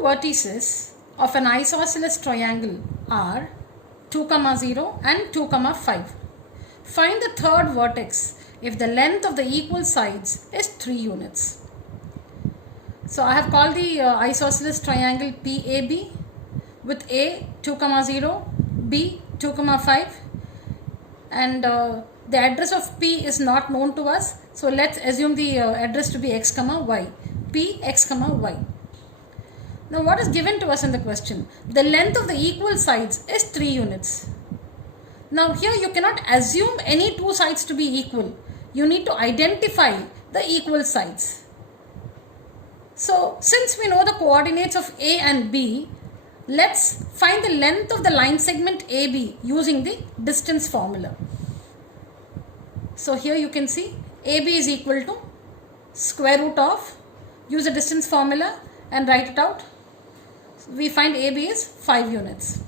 vertices of an isosceles triangle are 2, 0 and 2, 5. Find the third vertex if the length of the equal sides is 3 units. So I have called the isosceles triangle PAB with A 2, 0, B 2, 5, and the address of P is not known to us. So let's assume the address to be x, y. P x, y. Now what is given to us in the question? The length of the equal sides is 3 units. Now here you cannot assume any two sides to be equal. You need to identify the equal sides. So since we know the coordinates of A and B, let's find the length of the line segment AB using the distance formula. So here you can see AB is equal to square root of, use the distance formula and write it out. We find AB is 5 units.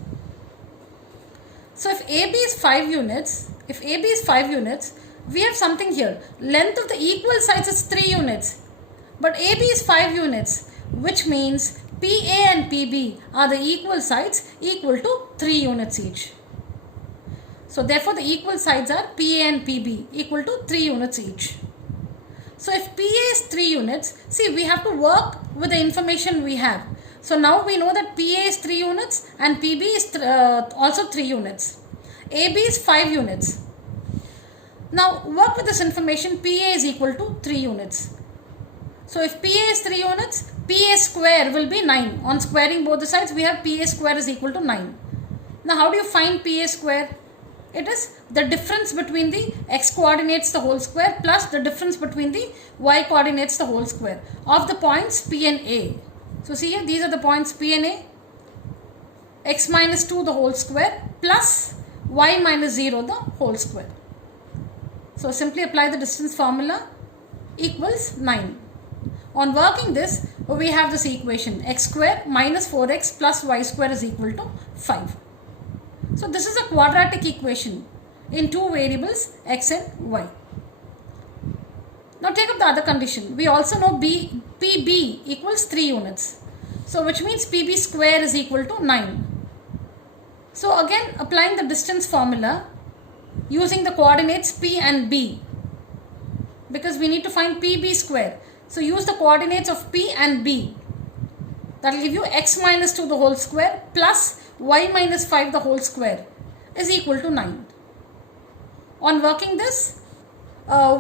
So if AB is 5 units, we have something here. Length of the equal sides is 3 units, but AB is 5 units, which means PA and PB are the equal sides equal to 3 units each. So therefore the equal sides are PA and PB equal to 3 units each. So if PA is 3 units, see, we have to work with the information we have. So now we know that PA is 3 units and PB is also 3 units. AB is 5 units. Now work with this information. PA is equal to 3 units. So if PA is 3 units, PA square will be 9. On squaring both the sides, we have PA square is equal to 9. Now how do you find PA square? It is the difference between the x coordinates the whole square plus the difference between the y coordinates the whole square of the points P and A. So see here, these are the points P and A. X minus 2 the whole square plus y minus 0 the whole square. So simply apply the distance formula equals 9. On working this, we have this equation x square minus 4x plus y square is equal to 5. So this is a quadratic equation in two variables x and y. Now take up the other condition. We also know PB equals 3 units. So which means PB square is equal to 9. So again applying the distance formula using the coordinates P and B, because we need to find PB square. So use the coordinates of P and B. That will give you x minus 2 the whole square plus y minus 5 the whole square is equal to 9. On working this,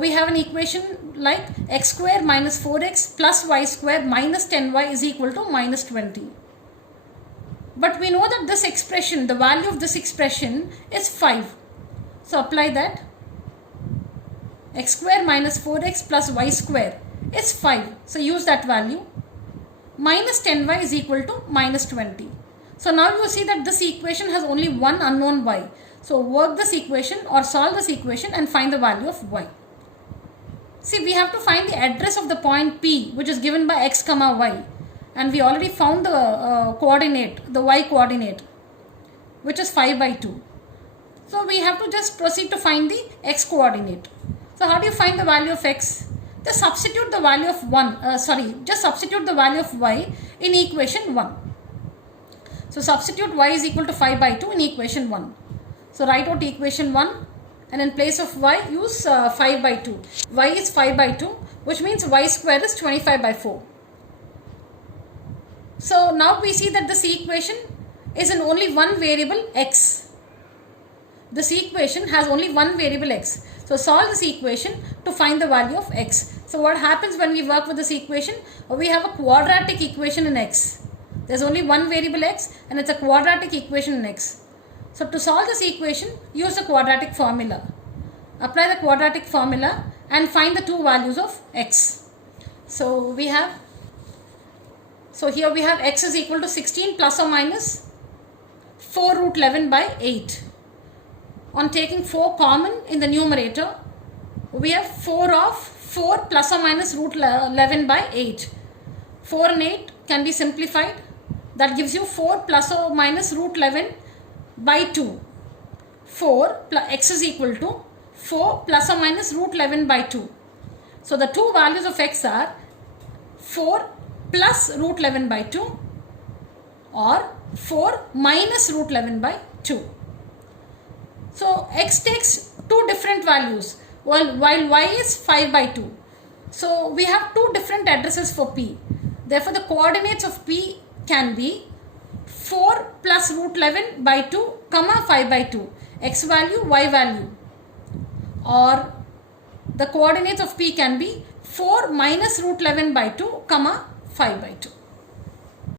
we have an equation like x square minus 4x plus y square minus 10y is equal to minus 20. But we know that this expression, the value of this expression is 5. So apply that. X square minus 4x plus y square is 5. So use that value. Minus 10y is equal to minus 20. So now you see that this equation has only one unknown y. So work this equation or solve this equation and find the value of y. See, we have to find the address of the point P, which is given by x, y. And we already found the coordinate, the y coordinate, which is 5 by 2. So we have to just proceed to find the x coordinate. So how do you find the value of x? Just substitute the value of substitute the value of y in equation 1. So substitute y is equal to 5 by 2 in equation 1. So write out equation 1 and in place of y use 5 by 2. Y is 5 by 2, which means y square is 25 by 4. So now we see that this equation is in only one variable x. This equation has only one variable x. So solve this equation to find the value of x. So what happens when we work with this equation? We have a quadratic equation in x. There's only one variable x and it's a quadratic equation in x. So to solve this equation, use the quadratic formula. Apply the quadratic formula and find the two values of x. So here we have x is equal to 16 plus or minus 4 root 11 by 8. On taking 4 common in the numerator, we have 4 of 4 plus or minus root 11 by 8. 4 and 8 can be simplified. That gives you 4 plus or minus root 11 by 2. 4 plus x is equal to 4 plus or minus root 11 by 2. So the two values of x are 4 plus root 11 by 2 or 4 minus root 11 by 2. So x takes two different values while y is 5 by 2. So we have two different addresses for p. Therefore the coordinates of p can be 4 plus root 11 by 2 comma 5 by 2, x value, y value, or the coordinates of p can be 4 minus root 11 by 2 comma 5 by 2.